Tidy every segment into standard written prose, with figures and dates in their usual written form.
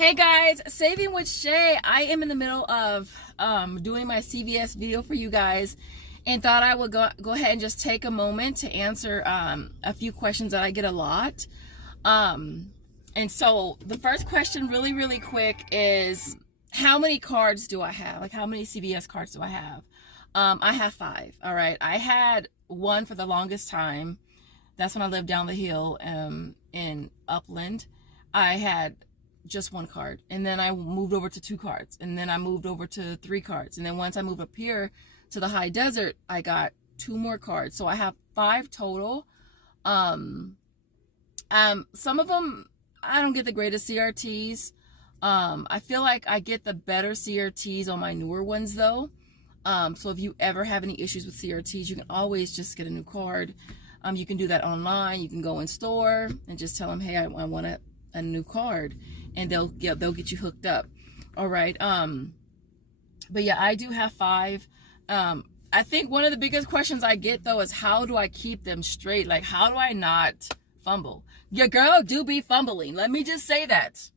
Hey guys, Saving with Shay. I am in the middle of doing my CVS video for you guys and thought I would go ahead and just take a moment to answer a few questions that I get a lot. And so the first question really quick is, how many cards do I have? Like, how many CVS cards do I have? I have 5. All right. I had one for the longest time. That's when I lived down the hill in Upland. I had just 1 card, and then I moved over to 2 cards, and then I moved over to 3 cards, and then once I moved up here to the high desert, I got 2 more cards. So I have 5 total. Some of them I don't get the greatest CRTs. I feel like I get the better CRTs on my newer ones though. So if you ever have any issues with CRTs, you can always just get a new card. You can do that online. You can go in store and just tell them, hey, I want a new card, and they'll get you hooked up. All right. But yeah, I do have 5. I think one of the biggest questions I get though is, how do I keep them straight? Like, how do I not fumble? Your girl do be fumbling. Let me just say that.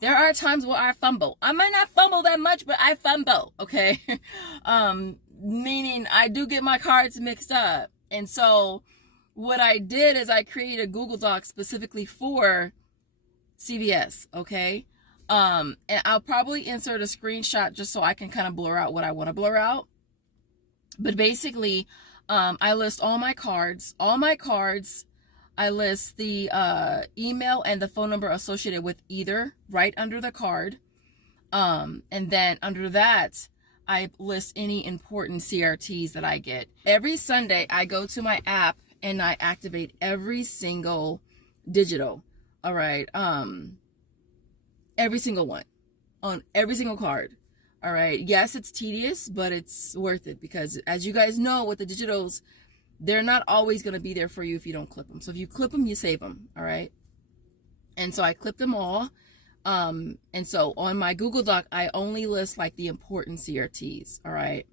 There are times where I fumble. I might not fumble that much, but I fumble, okay? Meaning I do get my cards mixed up. And so what I did is I created a Google Doc specifically for CVS, okay? And I'll probably insert a screenshot just so I can kind of blur out what I want to blur out. But basically, I list all my cards. I list the email and the phone number associated with either right under the card. And then under that, I list any important CRTs that I get. Every Sunday, I go to my app and I activate every single digital. All right. Every single one on every single card. All right. Yes, it's tedious, but it's worth it because, as you guys know, with the digitals, they're not always going to be there for you if you don't clip them. So if you clip them, you save them. All right. And so I clip them all. And so on my Google Doc, I only list like the important CRTs. All right.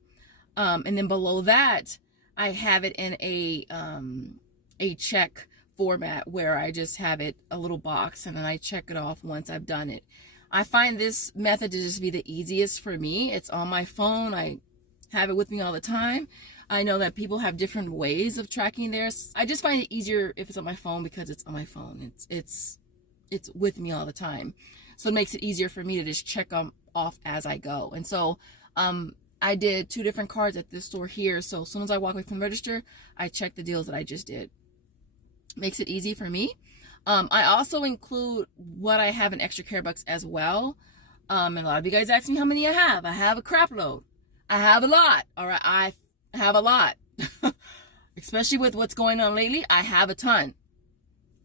And then below that, I have it in a check format where I just have it a little box and then I check it off once I've done it. I find this method to just be the easiest for me. It's on my phone. I have it with me all the time. I know that people have different ways of tracking theirs. I just find it easier if it's on my phone because it's on my phone. It's with me all the time. So it makes it easier for me to just check them off as I go. And so I did 2 different cards at this store here. So as soon as I walk away from the register, I check the deals that I just did. Makes it easy for me. I also include what I have in extra care bucks as well. And a lot of you guys ask me how many I have. I have a crap load. I have a lot. All right. I have a lot. Especially with what's going on lately. I have a ton.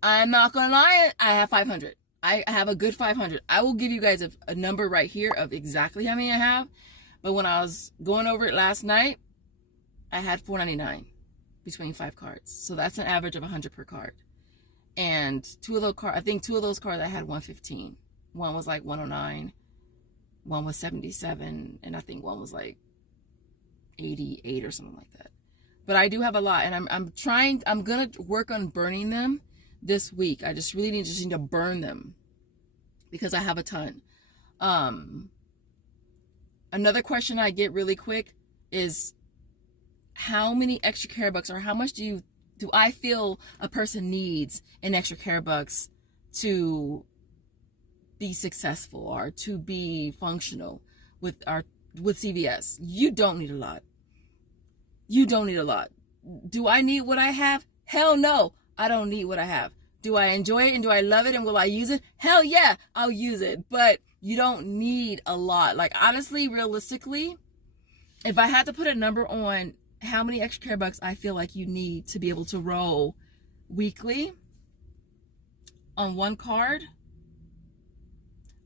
I'm not going to lie. I have 500. I have a good 500. I will give you guys a number right here of exactly how many I have. But when I was going over it last night, I had $4.99 between 5 cards. So that's an average of 100 per card. And 2 of those cards, I think 2 of those cards I had 115. One was like 109. One was 77. And I think one was like 88 or something like that. But I do have a lot. And I'm going to work on burning them this week. I just really need to burn them because I have a ton. Another question I get really quick is, how many extra care bucks, or how much do I feel a person needs in extra care bucks to be successful or to be functional with CVS? You don't need a lot. You don't need a lot. Do I need what I have? Hell no. I don't need what I have. Do I enjoy it and do I love it and will I use it? Hell yeah, I'll use it. But you don't need a lot. Like, honestly, realistically, if I had to put a number on how many extra care bucks I feel like you need to be able to roll weekly on 1 card,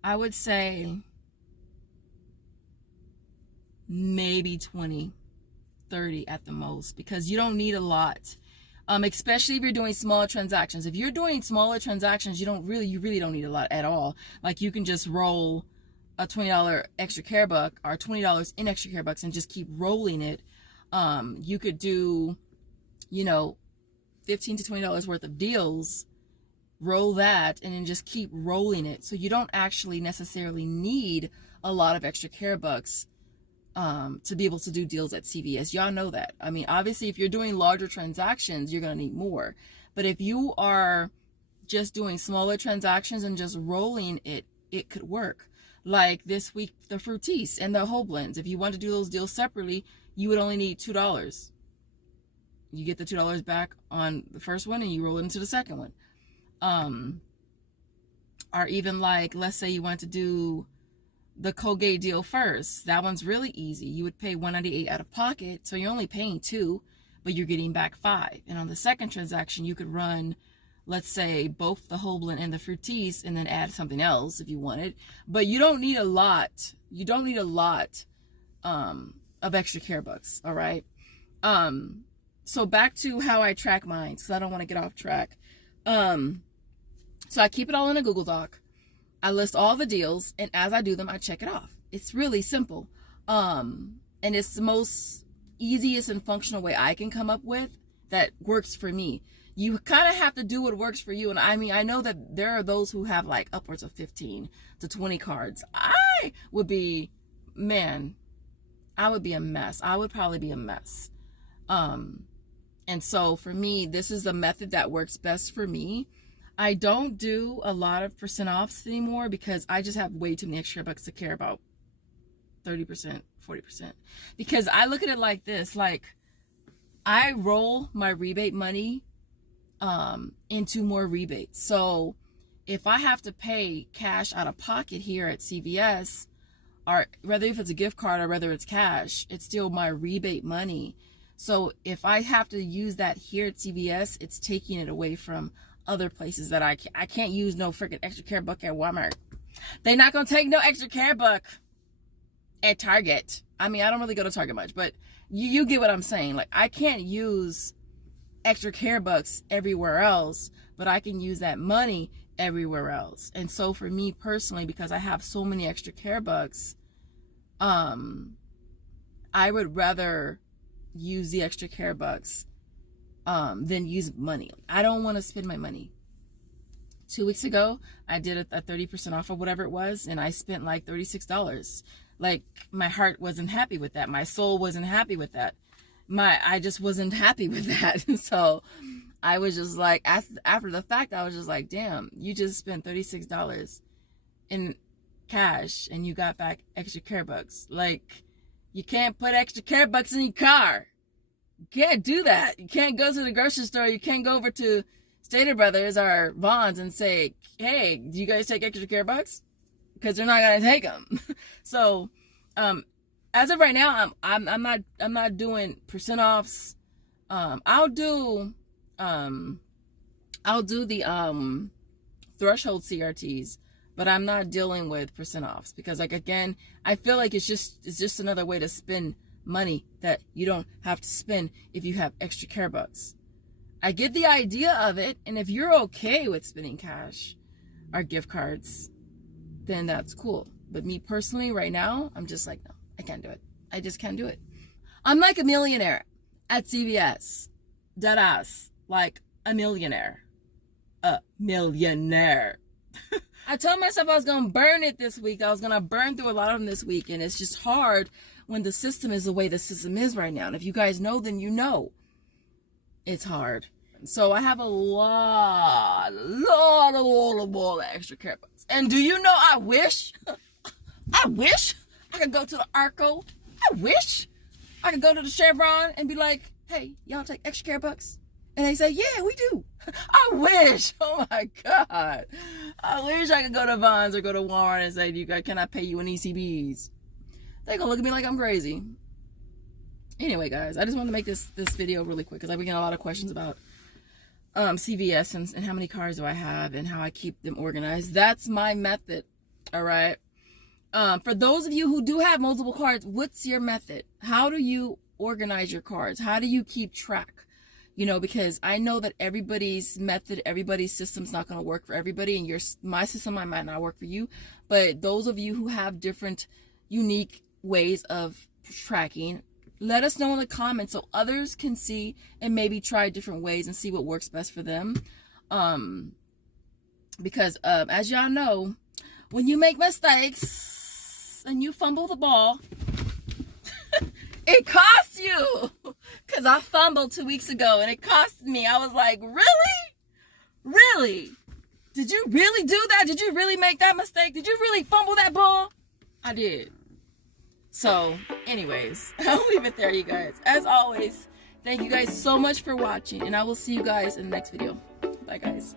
I would say maybe 20, 30 at the most, because you don't need a lot. Especially if you're doing smaller transactions. If you're doing smaller transactions, you really don't need a lot at all. Like, you can just roll a $20 extra care buck or $20 in extra care bucks and just keep rolling it. You could do, $15 to $20 worth of deals roll that, and then just keep rolling it. So you don't actually necessarily need a lot of extra care bucks to be able to do deals at CVS. Y'all know that. I mean, obviously, if you're doing larger transactions, you're going to need more. But if you are just doing smaller transactions and just rolling it, it could work. Like this week, the Fruities and the whole blends. If you want to do those deals separately, you would only need $2. You get the $2 back on the first one and you roll it into the second one. Or even like, let's say you want to do the Colgate deal first. That one's really easy. You would pay $1.98 out of pocket, so you're only paying $2, but you're getting back $5. And on the second transaction, you could run, let's say, both the whole blend and the Fruities, and then add something else if you wanted. But you don't need a lot. You don't need a lot of extra care bucks. All right. So back to how I track mine, because I don't want to get off track. So I keep it all in a Google Doc. I list all the deals, and as I do them, I check it off. It's really simple. And it's the most easiest and functional way I can come up with that works for me. You kind of have to do what works for you. And I mean, I know that there are those who have like upwards of 15 to 20 cards. I would be, man, I would be a mess. I would probably be a mess. And so for me, this is the method that works best for me. I don't do a lot of percent offs anymore because I just have way too many extra bucks to care about 30%, 40%. Because I look at it like this, like I roll my rebate money into more rebates. So if I have to pay cash out of pocket here at CVS, or whether if it's a gift card or whether it's cash, it's still my rebate money. So if I have to use that here at CVS, it's taking it away from other places that I can't use no freaking extra care buck at Walmart. They're not going to take no extra care buck at Target. I mean, I don't really go to Target much, but you get what I'm saying. Like, I can't use extra care bucks everywhere else, but I can use that money everywhere else. And so for me personally, because I have so many extra care bucks, I would rather use the extra care bucks than use money. I don't want to spend my money. 2 weeks ago, I did a 30% off or whatever it was, and I spent like $36. Like, my heart wasn't happy with that. My soul wasn't happy with that. I just wasn't happy with that. So I was just like, after the fact, I was just like, damn, you just spent $36 in cash and you got back extra care bucks. Like, you can't put extra care bucks in your car. You can't do that. You can't go to the grocery store. You can't go over to Stater Brothers or Vaughn's and say, hey, do you guys take extra care bucks? Because they're not going to take them. So, as of right now, I'm not doing percent offs. I'll do the threshold CRTs, but I'm not dealing with percent offs because, like, again, I feel like it's just another way to spend money that you don't have to spend if you have extra care bucks. I get the idea of it, and if you're okay with spending cash or gift cards, then that's cool. But me personally, right now, I'm just like, no, I can't do it. I just can't do it. I'm like a millionaire at CVS. Deadass. Like a millionaire. A millionaire. I told myself I was going to burn it this week. I was going to burn through a lot of them this week. And it's just hard when the system is the way the system is right now. And if you guys know, then you know. It's hard. So I have a lot of extra care bucks. And do you know, I wish I could go to the Arco. I wish I could go to the Chevron and be like, hey, y'all take extra care bucks? And they say, yeah, we do. I wish. Oh my God. I wish I could go to Vaughn's or go to Walmart and say, you guys, can I pay you in ECBs? They're going to look at me like I'm crazy. Anyway, guys, I just wanted to make this video really quick because I've been getting a lot of questions about CVS and how many cards do I have and how I keep them organized. That's my method. All right. For those of you who do have multiple cards, what's your method? How do you organize your cards? How do you keep track? You know, because I know that everybody's method, everybody's system's not going to work for everybody, and my system might not work for you. But those of you who have different, unique ways of tracking, let us know in the comments so others can see and maybe try different ways and see what works best for them. Because as y'all know, when you make mistakes and you fumble the ball, it costs you. Because I fumbled 2 weeks ago and it cost me. I was like, really? Really? Did you really do that? Did you really make that mistake? Did you really fumble that ball? I did. So, anyways, I'll leave it there, you guys. As always, thank you guys so much for watching, and I will see you guys in the next video. Bye, guys.